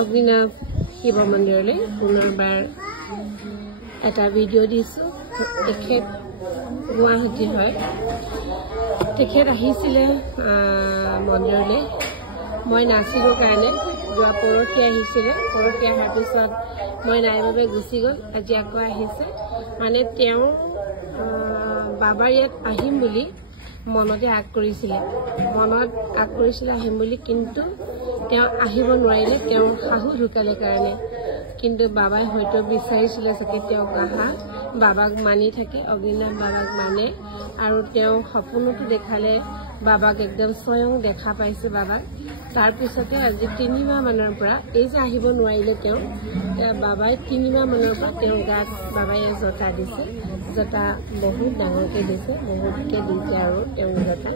অগ্নিনাভ শিৱ মন্দিৰলৈ পুনৰবাৰ এটা ভিডিঅ' দিছোঁ। তেখেত গুৱাহাটী হয়। তেখেত আহিছিলে মন্দিৰলৈ। মই নাছিলোঁ কাৰণে যোৱা পৰহি আহিছিলে। পৰহি অহাৰ পিছত মই নাই বাবে গুচি গ'ল। আজি আকৌ আহিছে। মানে তেওঁ বাবাৰ ইয়াত আহিম বুলি মনতে আগ কৰিছিলে আহিম বুলি, কিন্তু তেওঁ আহিব নোৱাৰিলে। তেওঁৰ শাহু ঢুকালে কাৰণে। কিন্তু বাবাই হয়তো বিচাৰিছিলে চাগে তেওঁক আহা। বাবাক মানি থাকে, অগ্নিনাভ বাবাক মানে, আৰু তেওঁ সপোনতো দেখালে বাবাক, একদম স্বয়ং দেখা পাইছে বাবাক। তাৰপিছতে আজি 3 মাহ মানৰ পৰা এই যে আহিব নোৱাৰিলে তেওঁ, বাবাই 3 মাহ মানৰ পৰা তেওঁৰ গাত বাবাই জতা দিছে। জতা বহুত ডাঙৰকৈ দিছে, বহুতকৈ দিছে আৰু তেওঁ জতা।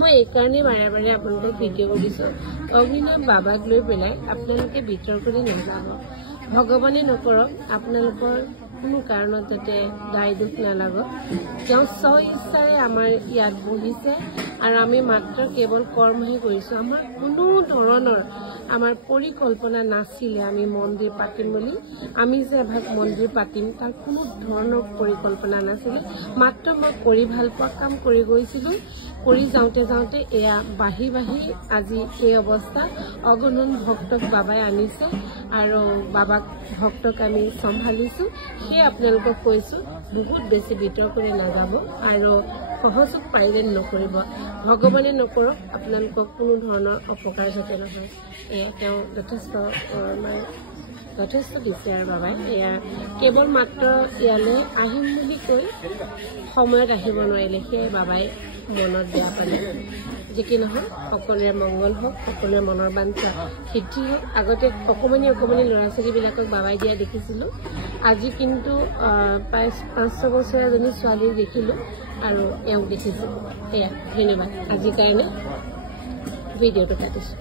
মই এইকাৰণে বাৰে বাৰে আপোনালোকক ভিডিঅ' কৰিছোঁ। অগ্নিনাভ বাবাক লৈ পেলাই আপোনালোকে বিতৰ্কলৈ নাযাব। ভগৱানে নকৰক আপোনালোকৰ কোনো কাৰণত যাতে দায় দুখ নালাগক। তেওঁ স্ব ইচ্ছাৰে আমাৰ ইয়াত বহিছে আৰু আমি মাত্ৰ কেৱল কৰ্মহে কৰিছোঁ। আমাৰ কোনো ধৰণৰ আমাৰ পৰিকল্পনা নাছিলে আমি মন্দিৰ পাতিম বুলি। আমি যে এভাগ মন্দিৰ পাতিম তাৰ কোনো ধৰণৰ পৰিকল্পনা নাছিলে। মাত্ৰ মই কৰি ভাল পোৱা কাম কৰি গৈছিলোঁ। কৰি যাওঁতে যাওঁতে এয়া বাঢ়ি বাঢ়ি আজি এই অৱস্থা। অগণন ভক্তক বাবাই আনিছে আৰু বাবাক ভক্তক আমি চম্ভালিছোঁ। সেয়ে আপোনালোকক কৈছোঁ, বহুত বেছি বিতৰ্কলৈ নাযাব আৰু সহযোগ পাৰিলে নকৰিব। ভগৱানে নকৰক আপোনালোকক কোনো ধৰণৰ অপকাৰ যাতে নহয়। এয়া তেওঁ যথেষ্ট দিছে আৰু বাবাই। এয়া কেৱল মাত্ৰ ইয়ালৈ আহিম বুলি কৈ সময়ত আহিব নোৱাৰিলে, সেয়ে বাবাই মনত বেয়া পালে। যি কি নহয়, সকলোৰে মংগল হওক, সকলোৰে মনৰ বাঞ্ছা সিদ্ধি হওক। আগতে অকণমানি ল'ৰা ছোৱালীবিলাকক বাবাই দিয়া দেখিছিলোঁ। আজি কিন্তু প্ৰায় 5-6 বছৰীয়া এজনী ছোৱালীক দেখিলোঁ আৰু এওঁক দেখিছোঁ। এয়া ধন্যবাদ। আজিৰ কাৰণে ভিডিঅ'টো কাটিছোঁ।